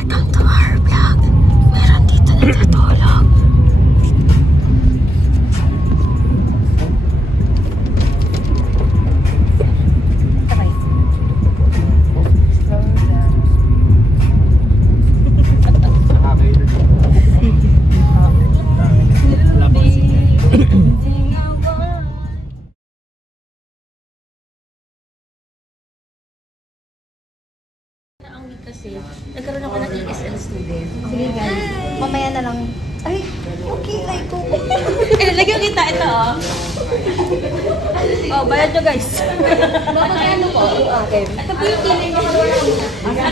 Welcome to our vlog. Meron dito nagtutulog. Kasi nagkaroon ako ng ESL student. Sige guys, mamaya na lang. Ay, okay, like ko. Lagyan kita ito oh, bayad nyo guys. Magkano po? Okay. Ito po yung kilay ko. Ito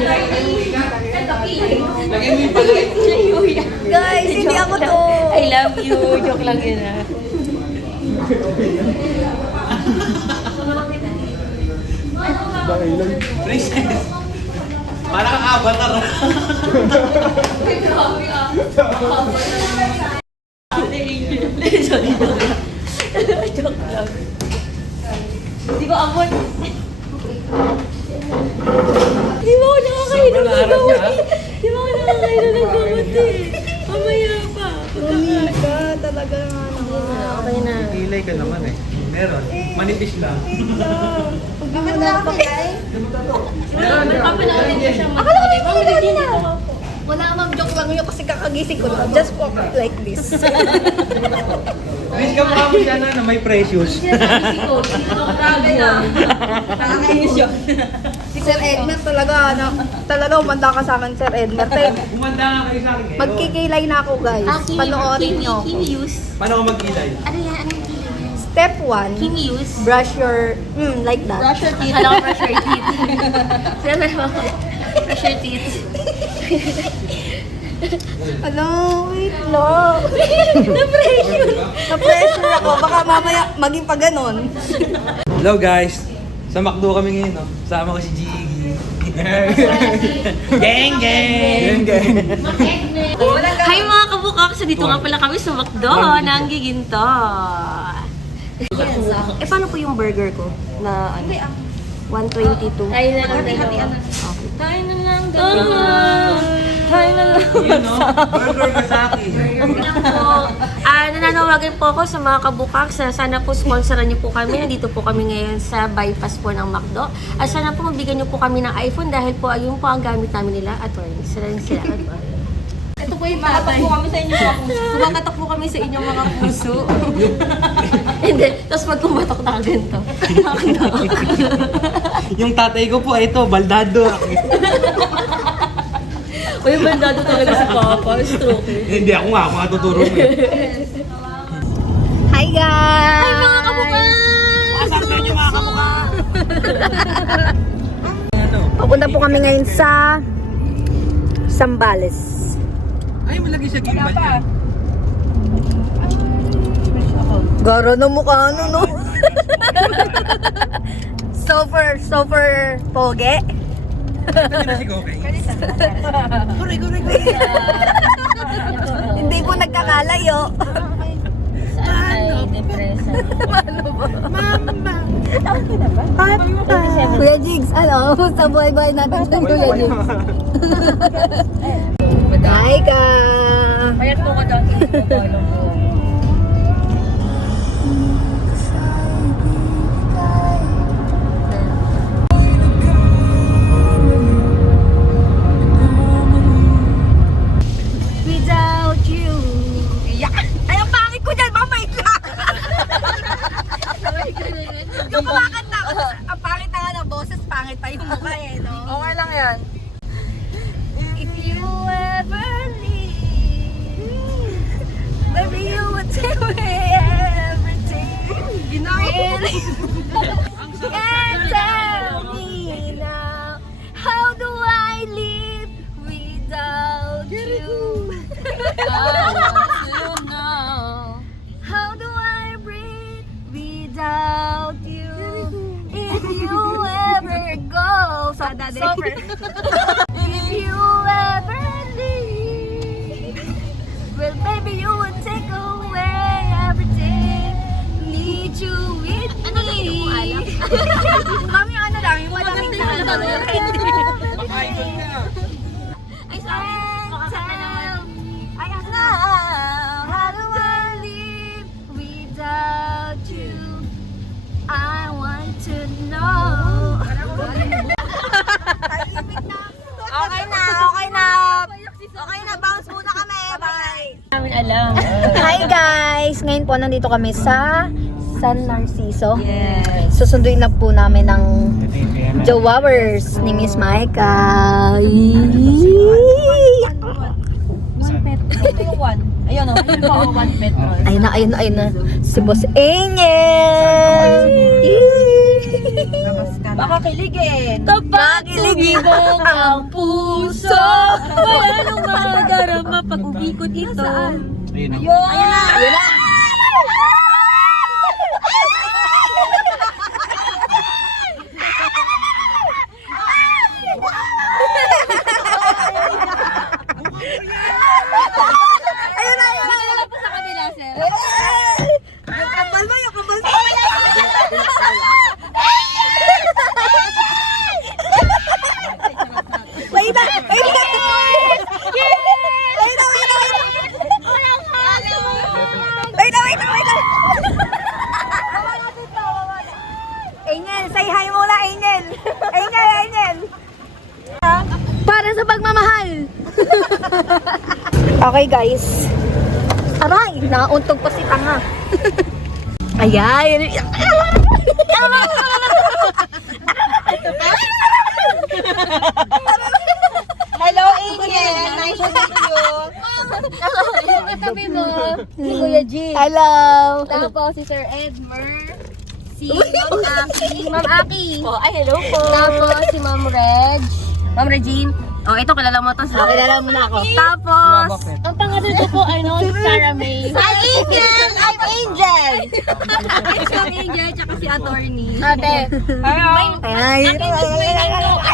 kilay. Guys, hindi ako to. I love you. Joke lang yun Princess! Parang avatar. Sorry, joke lang. Di ba amon? Di ba ako nakakainom ng gamot eh? Di ba ako nakakainom ng gamot eh? Mamaya pa. Romika, talaga nga naman. Okay na. Kilay ka naman eh. Meron. Manipis lang. Bakit wala ka kay? Papanarin ko siyang Akala ko hindi na. Wala, ma'am, joke lang yun kasi kakagising ko lang. Just walk like this. Miss ka mukha mo siya na may precious. Grabe na. Nakakainis yun. Si Sir Edmer talaga umanda ka sa akin, Sir Edmer. Umanda nga kayo sa akin eh. Magkikilay na ako, guys. Panoorin nyo. Use. Paano ko magkilay? Ano yan? Anong kilay yan? Step 1, Use. brush your, like that. Brush your teeth. Alam ko, brush your teeth. Sabi mo, brush your teeth. Hello, wait lang. Na-pressure ako. Baka mamaya maging pa ganon. Hello guys! Sa McDo kami ngayon, no? Sama ko si Jiggy. Gang gang! Gang gang! Hi mga kabukak! So dito nga pala kami sa McDo ng Giginto. Eh, paano po yung burger ko? Na ano? 122. Tayo na lang dalawa. Tayo na lang dalawa. Tayo na lang. Yun no? Burger ka sa akin. Nananawagan po ako sa mga kabukak. Sana po sponsoran niyo po kami. Nandito po kami ngayon sa bypass po ng McDo. At sana po mabigyan niyo po kami ng iPhone dahil po ayun po ang gamit namin nila. Attorney. Sila. Ito po yung makatak po kami sa inyong mga puso. Kumakatak po kami sa inyong mga puso. Hindi. Tapos pag kumatok na ganito. Yung tatay ko po, ito, baldado. Uy, bandado talaga si Papa. Stroke eh. Hindi ako nga, makatuturo mo eh. Hi guys! Hi mga kabukak! Pasang sa inyo mga kamukha! Papunta po kami ngayon sa Zambales. Ay, malagi siya gimbal yan. Gara na mukha ano, no? Super poge. Sabi na si Gokay. Goray. Hindi po nagkakalayo. Ay, depresa. Kuya Jigs, ano? Sa buhay-buhay natin sa Kuya Jigs. Hi ka! Mayat po ka daw. Without you. Yeah. Ay, ang pangit ko dyan! Mamait lang! Yung kumakanta ako, ang pangit na nga ng boses, pangit pa yung mukha eh, no? Okay lang yan. If you ever leave, maybe you would take away everything. Really? And tell me now, how do I live without you? How do I breathe without you? If you ever go, if you ever leave, well, baby, you would take away everything. Need you with me. Mami, ano lang, yung malamig na ano. Ay, sorry. Makakanta naman. Ay, now, how do I live without you? I want to know. Okay na. Okay na, bounce muna kami. Bye. Namin alam. Hi guys! Ngayon po nandito kami sa San Narciso. Yes. Susunduin na po namin ng Jowowers ni Miss Maika. Ayun o, ayun po ang 1 petrol. Ayun na. Si Boss Angel! Baka kiligin. Makilibog ang puso. Wala nang madarama pag umikot ito. Ayun o. Ayun na! Sa kabila, sir. Yung kapal mo! Wait na! Angel, say hi muna, Angel! Angel! Para sa pagmamahal! Okay guys. Aray! Nauntog pa si Tanga. Ayan! Hello, Angel. Nice to meet you. Katabi mo, si Kuya G. Hello! Tapos si Sir Edmer. Si Ma'am Aki. Ma'am Aki. Ay, hello po. Tapos si Ma'am Reg. Ma'am Regine. Oh, ito, kilala mo to sa... Kilala mo na ako. Tapos, ang pangalan ko po ay si Sarah May. I'm Angel! I'm Angel! Si Angel, tsaka si Attorney. Ate. Ay, Ay,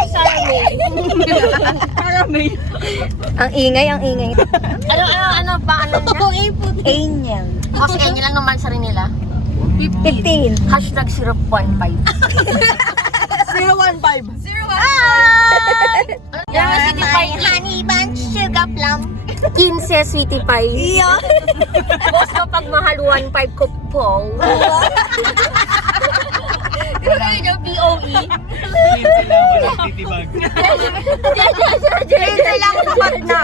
Sarah May. Sarah May. ang ingay. Ano ba? Ano niya? Angel. O, si Angel lang naman sa rin nila. 15. Hashtag 015. 015. Yung Sweetie Pie. Honey bunch, sugar plum. 15 Sweetie Pie. Iyo. Boss kapag mahal 1.5 ko po. Gagawin yung POE. Ito lang sapat na.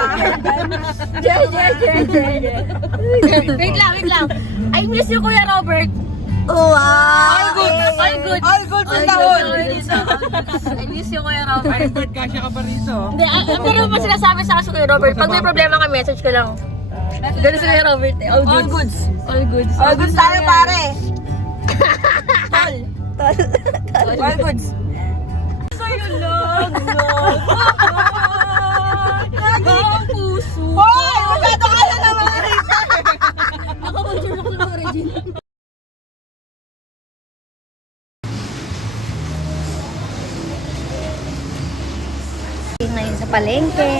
Wait lang. I miss you, Kuya Robert. Wow. All good sa taon. I miss you, Kuya Robert. Kasya ka pa rito. Hindi, ang pero pa sinasabi sa akin sa Kuya Robert, pag may problema ka, message ko lang. Ganun sa Kuya Robert eh. All goods. All goods. All goods tayo pare. All goods. Sa'yo lang. Ang puso. Hoy! Masyado ka na naman. Nakapag-join ako ng Regine. Ngayon sa palengke,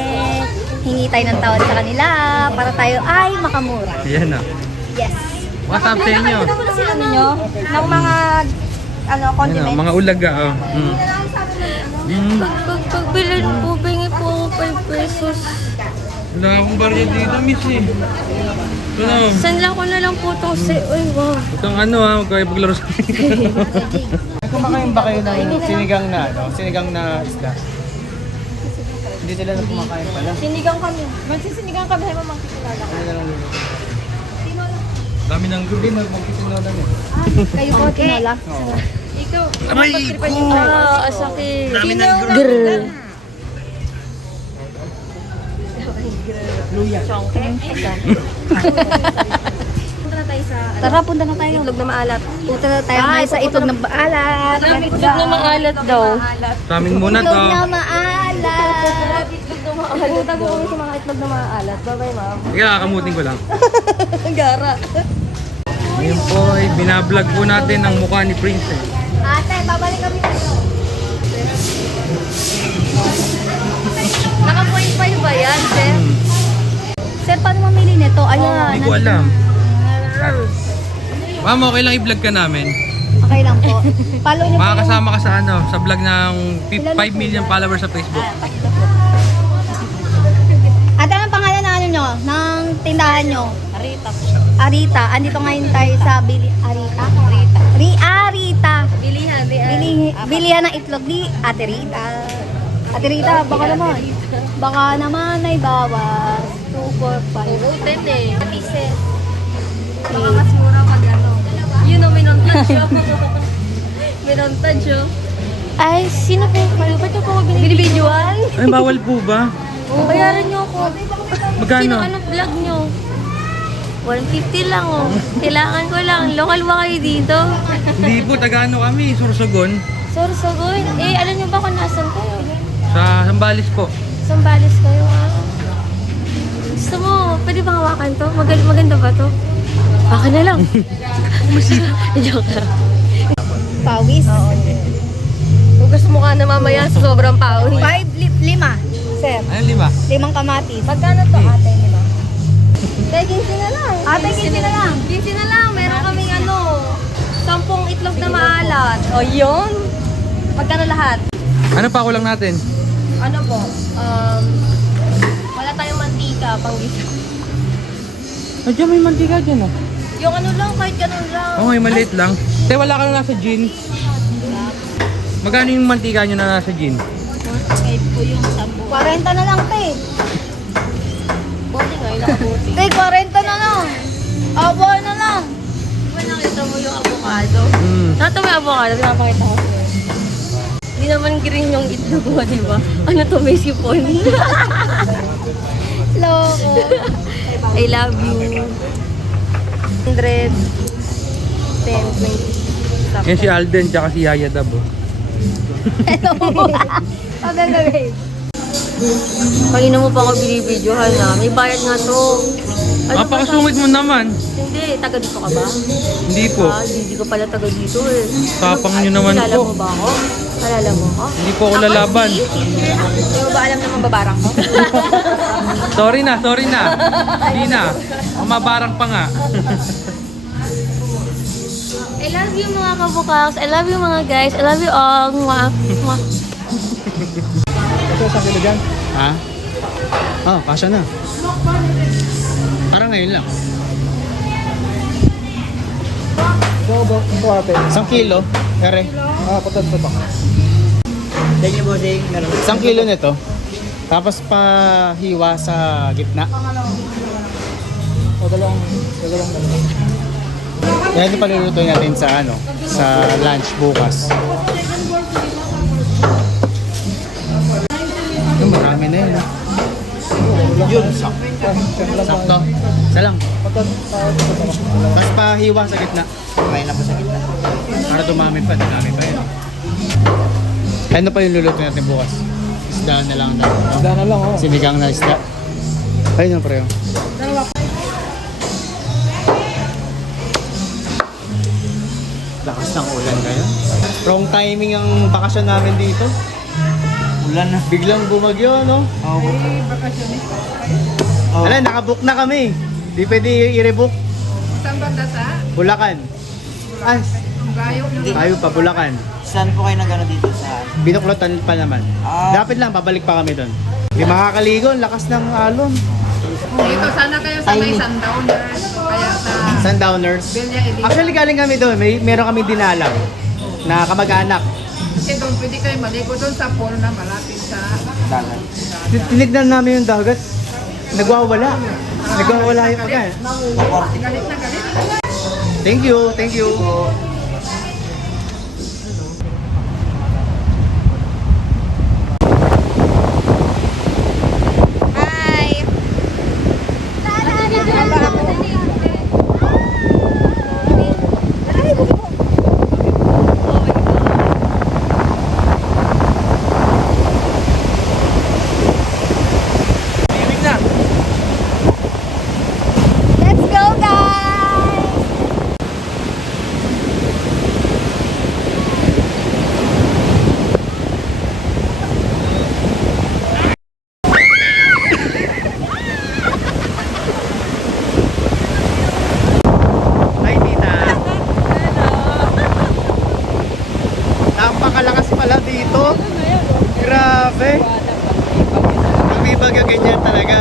hingi tayo ng tawad sa kanila para tayo ay makamura. Yan o. Yes. What's up sa inyo? Ano na sila ninyo? Ng mga Yan o, condiments? mga ulaga o. Pagbilin po, bingi po ako 5 pesos. Wala akong barya dito, miss eh. Ito na. Sanla ko na lang po itong Uy, wow. Itong ano ha, huwag kayo paglaro sa Kumakain ba kayo ng sinigang na isda? Hindi sila na kumakain pala. Sinigang kami. Magsisinigang kami, hay mamang kilala. Ano na lang yun? dami ng group. Hindi, magpipinolan eh. Kayo po, tinola. Oo. Ikaw. Aray! Asaki. Dami ng group. Luya. Tara, punta na tayo. Itlog na maalat. Punta na tayo ngayon sa itlog na maalat. Itlog na maalat daw. Taming muna to. Itlog na maalat. Punta ko kami sa mga itlog na maalat. Bye-bye, ma'am. Sige, kakamutin ko lang. Gara. Ngayon po ay binablog po natin ang mukha ni Princess. Ate, babalik kami tayo. Naka-point pa ba yan, sir? Sir, paano mamili nito? Ayan. Hindi ko alam. Ma'am, okay lang i-vlog ka namin. Okay lang po. Follow niyo po. Makakasama ka sa ano, sa vlog ng 5 million followers sa Facebook. pangalan nyo? Arita. Andito ngayon tayo sa Arita? Arita. Bilihan ng itlog ni Ate Rita. Ate Rita, baka naman ay bawas. 2, 4, 5. 10 eh. Pieces. Baka mas mura pag ano. Yun ang minontage siya. Minontage siya. Ay, sino po kayo? Ba't niyo po ako binibidyoan? Ay, bawal po ba? Bayaran niyo ako. Magkano? Sino anong vlog niyo? 150 lang oh. Kailangan ko lang. Local ba kayo dito? Hindi po, taga-ano kami, Sorsogon. Sorsogon. Eh, alam niyo ba kung nasan kayo? Sa Sambales po. Sambales kayo ah. Gusto mo, pwede bang hawakan to? Maganda ba to? Baka na lang. Joke lang. Pawis. Kung gusto mo ka na mamaya sa sobrang pawis. 5, 5. Sir, Ano, 5? 5 kamatis. Magkano to ate, di ba? Kaya 15 na lang. Ate, 15 na lang. 15 na lang. Meron kaming 10 itlog na maalat. O yun. Magkano lahat? Ano pa kulang natin? Ano po? Wala tayong mantika pang gisa. Ay, dyan may mantika dyan oh. Yung ano lang, kahit ganun lang. Okay, maliit lang. Te, wala ka na nasa gin. Magkano yung mantika nyo na nasa gin? 40 na lang, te. Bote nga, yung nakabuti. Te, 40 na lang. Abo na lang. Di ba nakita mo yung avocado? Mm. Nakita mo yung avocado? Pinapakita ko. Hindi naman green yung itlog mo, di ba? Ano to, may sipon? Loko. I love you. 100, 10, 20. Yan si Alden, tsaka si Yaya Dab oh. Hello. Sabi na, babe. Kanina mo pa ako binibidyohan na. May bayad nga to. Ano ba Napakasungit mo naman. Hindi, taga dito ka ba? Hindi po. Hindi ko pala taga dito eh. Tapang nyo naman Kilala po. mo ba ako? Kilala mo ako? Hindi po ako lalaban. Si teacher. Hindi mo ba alam naman babarang ko? Sorry na. Hindi na. Mabarang pa nga. I love you mga kabukaks. I love you mga guys. I love you all. Mwah. Mwah. Ito, 1 kilo dyan. Ha? Oh, kasya na. Parang ngayon lang. Ito ate. 1 kilo. Kare. Patat pa. Thank you, bossing. 1 kilo nito. Tapos pahiwa sa gitna. O, dalawang. Yan ito paluluto natin sa sa lunch bukas. Marami na yun. Yun, sakto. Isa lang. Tapos pahiwa sa gitna. Kumain na po sa gitna. Para dumami pa yun. Ano pa yung luluto natin bukas? Isda na lang daw. Isda na lang, oh. Sinigang na isda. Ayun na pre. Lakas ng ulan ngayon. Wrong timing ang bakasyon namin dito. Ulan na. Biglang bumagyo, no? Oo. Alam, nakabook na kami. Di pwede i-rebook. Saan ba data? Bulacan. Ay, tayo pa, Bulacan. Saan po kayo nagano dito sa... Binuklotan pa naman. Dapat lang, babalik pa kami doon. Di makakaligo, ang lakas ng alon. Dito sana kayo sa may sundowners. Kaya sa Sundowners. Villa Elite. Actually, galing kami doon. Meron kami dinalang na kamag-anak. Kasi doon pwede kayo maligo doon sa pool na malapit sa... dagat? Tinignan namin yung dagat. Nagwawala. Nagwawala yung pagkain. Galit na galit. Thank you, thank you. Hi! Ibig na. Let's go, guys! Hi, tita. Napakalakas pala dito. Grabe. May baga ganyan talaga.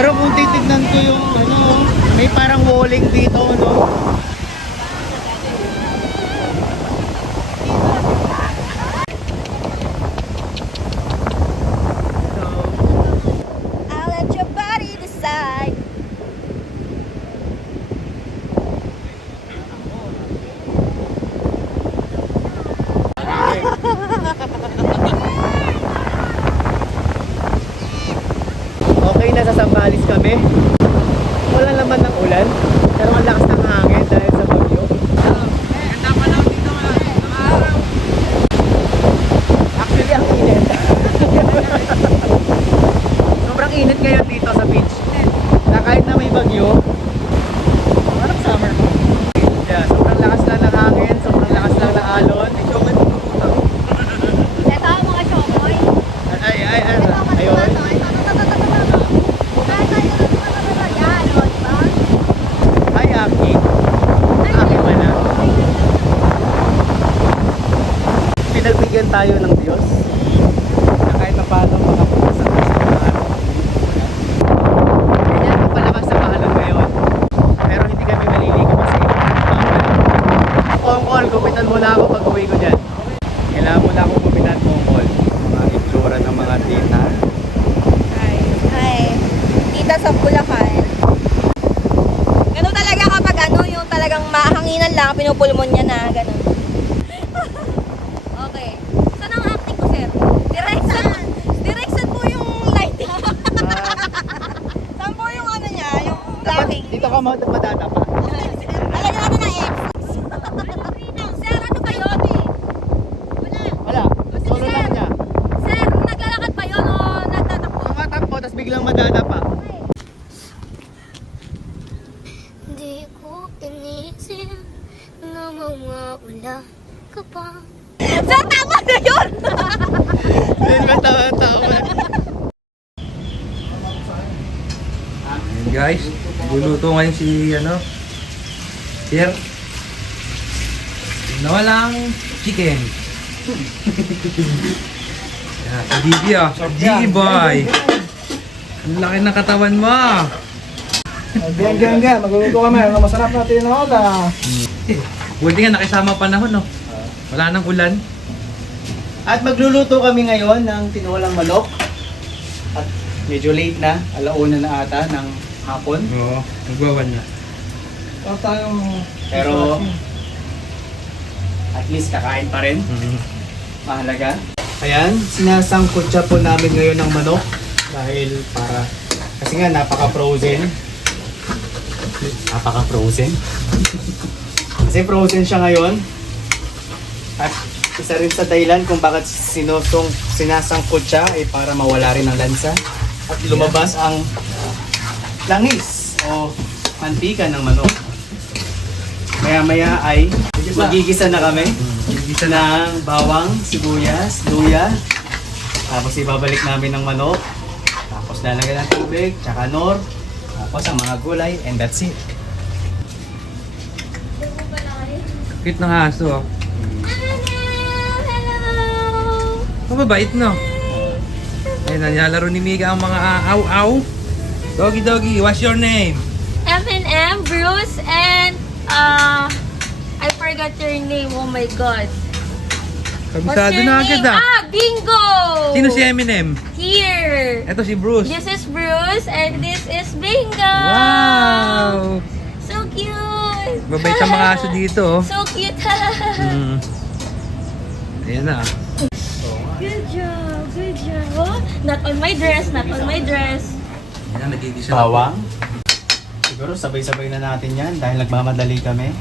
Pero kung titignan ko yung ano, may parang walling dito, no? I'll let your body decide. Okay, nasa Sambales kami. Wala naman ng ulan, pero ang lakas ng hangin dahil sa bagyo. Actually, ang init. Sobrang init ngayon dito sa beach. Na kahit na may bagyo, parang summer mo. Yeah, sobrang lakas lang ng hangin, sobrang lakas lang ng alon. Ito ang mga chokoy. Ayun. Hi, Aki. Aki pala. Pinagbigyan tayo ng Diyos na kahit na paano makapunta sa araw. Ganyan ang palakas sa pahalan ngayon. Pero hindi kami maliligo kasi phone call, gupitan muna ako pag uwi ko dyan. Kailangan muna akong gupitan phone call. Mga itsura ng mga tita. Hi. Tita sa Bulacan. Ganun talaga kapag ano, yung talagang mahanginan lang, pinupulmon niya na, ganun. Okay. Saan ang acting ko, sir? Direction po yung lighting. Saan po yung ano niya, yung blocking? Dito ka madadapa. Alagyan natin ng X. Sir, ano kayo? Wala. Solo lang niya. Sir, naglalakad ba yun o nagtatakbo? Tumatakbo, tapos biglang madadapa. Di ko inisip na mawawala ka pa. Sir, tama na yun! Hindi ba tawa-tawa? Ayan guys, luluto ngayon si Sir. Nawalang chicken. Yan, si Gigi Gigi boy. Ang laki ng katawan mo. Gang. Magluluto kami. Ang masarap na tinola. Buti nga nakisama panahon, no? Wala nang ulan. At magluluto kami ngayon ng tinolang manok. At medyo late na, alauna na ata ng hapon. Oo, nagwawan na. Tapos tayong... Pero at least kakain pa rin. Mahalaga. Ayan, sinasangkot siya po namin ngayon ng manok. Dahil kasi nga napaka-frozen. Napaka-frozen. Kasi frozen siya ngayon. At isa rin sa dahilan kung bakit sinasangkot siya ay para mawala rin ang lansa. At lumabas ang langis o mantika ng manok. Maya-maya ay magigisa na kami. Magigisa ng bawang, sibuyas, luya. Tapos ibabalik namin ng manok. Tapos lalagyan ng tubig, tsaka nor. Tapos ang mga gulay, and that's it. Cute ng aso, oh. Mababait, no? Ayun, nilalaro ni Mika ang mga aw-aw. Doggy, what's your name? M&M, Bruce, and I forgot your name. Oh my God. What's Kabisado your na agad, name? ah. Bingo! Sino si Eminem? Here. Ito si Bruce. This is Bruce and this is Bingo. Wow! So cute. Babait ang mga aso dito, oh. So cute. Ayan na. Good job. Oh, not on my dress. Ayan, nagigisa na. Bawang. Siguro sabay-sabay na natin yan dahil nagmamadali kami.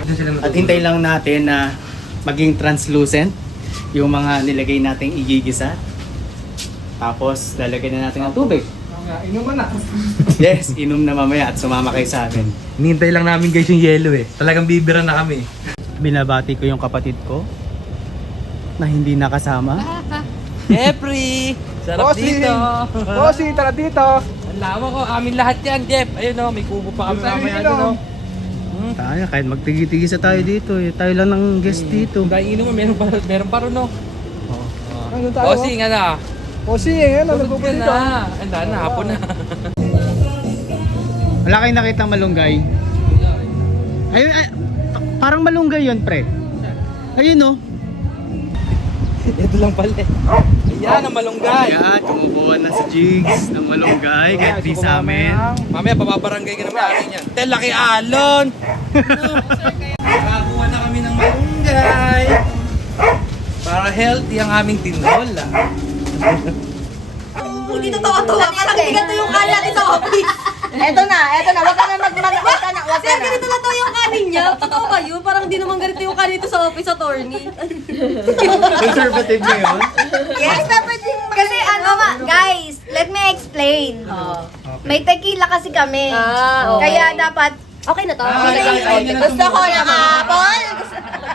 Diyan sila At hintay lang natin na maging translucent yung mga nilagay nating igigisa. Tapos lalagyan na natin ng tubig. Inom mo na. Yes, inom na mamaya at sumama kayo sa amin. Hinihintay lang namin guys yung yellow, eh. Talagang bibira na kami. Binabati ko yung kapatid ko na hindi nakasama. Jeffrey! Sarap dito! Bossy, tara dito. Ang lama ko, amin lahat yan, Jeff. Ayun, oh, may kubo pa kami mamaya doon, oh. Tayo, kahit magtigis-tigis tayo dito. Tayo lang ng guest dito. Dahil inom mo, meron pa rin, no? Nandun tayo. Bossing, ano? Bossing, ano, Tulog ka nagpupunta. na. Anda na, hapon na. Wala kayong nakita malunggay? Ayun, parang malunggay yun, pre. Ayun, oh. Ito lang pala eh. Ayan, ang malunggay. Ayan, kumukuha na si Jigs ng malunggay kahit di sa amin. Mamaya, papabarangay ka na may niyan. Tel, laki alon! Nakakuha na kami ng malunggay. Para healthy ang aming tinola. Hindi totoo to. Parang hindi ganito yung kanin natin sa office. Eto na. Wag ka na wag ka na. Ganito na to yung kanin niya. Totoo ba yun? Parang hindi naman ganito yung kanin dito sa office, attorney. Conservative na yun. Yes, dapat yung kasi guys, let me explain. May tequila kasi kami. Kaya dapat okay na to. Gusto ko ng apple.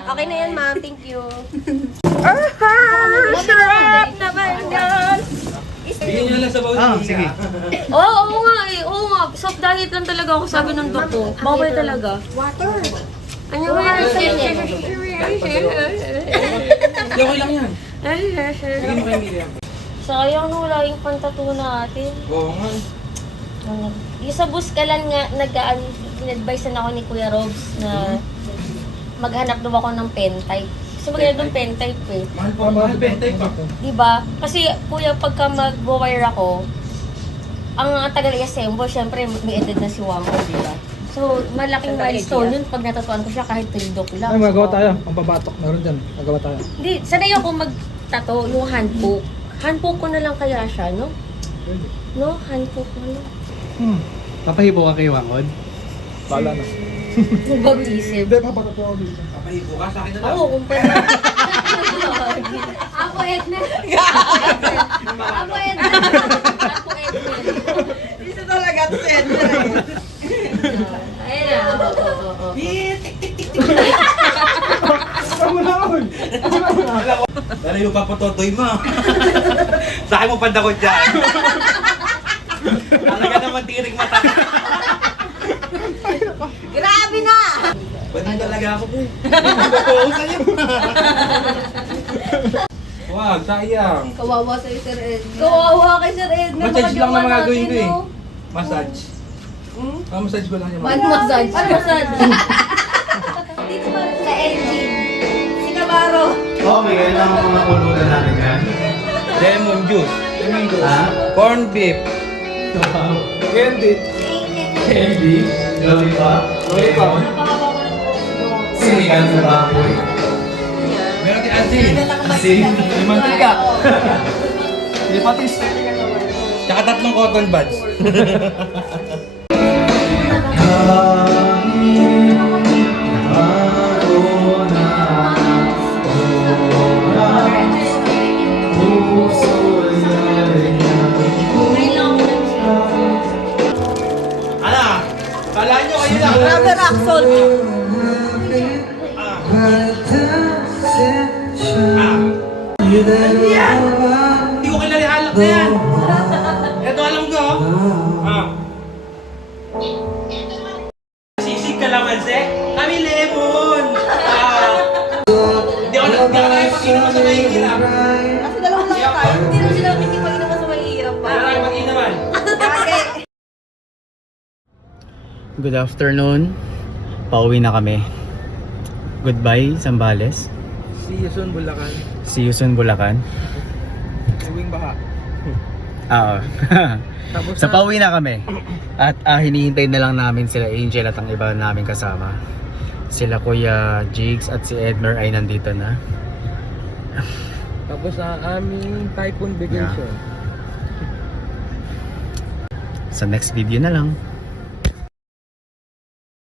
Okay na yan, ma'am. Thank you. Sarap naman yan. Bigyan nyo lang sa bawat Sige. Oo nga eh. Oo nga. Soft diet lang talaga ako, sabi ng doktor. Bawal talaga. Water. Ano ba yan? Okay lang yan. Bigyan mo kay Miriam. Sayang no, wala yung pantato natin. Oo nga. Yung sa Buskalan nga, in-advisean ako ni Kuya Robs na maghanap daw ako ng pen type. Kasi maganda ng pen type eh. Mahal pa, mahal. Bentay pa. Diba? Kasi kuya, pagka mag-wire ako, ang tagal i-assemble, syempre may edad na si Wampo, diba? So, malaking milestone yun pag natatuan ko siya kahit tindok lang. Ay, magawa tayo. Ang pabatok, meron dyan. Magawa tayo. Hindi, sanay ako mag-tato, yung handpoke. Handpoke ko na lang kaya siya, no? No? Handpoke ko na. Papahibo ka kay Wangod? Bala na. Mag-isip. Hindi, papatok ako dito. Papahibo ka sa akin na lang. Oo, kung pwede. Ako, Edna. Ako, Edna. Ako, Edna. Dito talaga to si Edna. Ayun na. Oo. Ano na ako? Dala yung papatotoy mo. Sa akin mo pandakot dyan. Talaga naman tiring mata. Grabe na! Pwede talaga ako po eh. Totoo sa'yo. Wag, sayang. Kawawa sa'yo, Sir Edna. Kawawa kay Sir Edna. Massage lang naman gagawin ko eh. Massage. Massage ko lang yung mga. Massage. Ano massage? Dito pa sa LG. Si Navarro. Okay, yan ang mga pulutan natin yan. Lemon juice. Ha? Corn beef. Candy. Candy? Lollipop? Lollipop. Sinigang sa baboy? Meron din asin. Asin? May mantika. May patis. Tsaka 3 cotton buds. Ano? Kala nyo kayo lang. Rubber axle. Yan! Hindi ko kilala yung alak na yan. Ito alam ko. Sisig kalamansi. Kami lemon. Hindi ako kaya pag-inuman sa mahihirap. Kasi dalawang lang tayo. Hindi rin sila pinipag-inom sa mahihirap pa. Kaya tayo pag-inuman. Kasi, Good afternoon. Pauwi na kami. Goodbye, Zambales. See you soon, Bulacan. See you soon, Bulacan. Uwing baha. Oo. Sa pauwi na kami. At hinihintay na lang namin sila Angel at ang iba namin kasama. Sila Kuya Jigs at si Edmer ay nandito na. Tapos ang aming typhoon vacation. Sa next video na lang.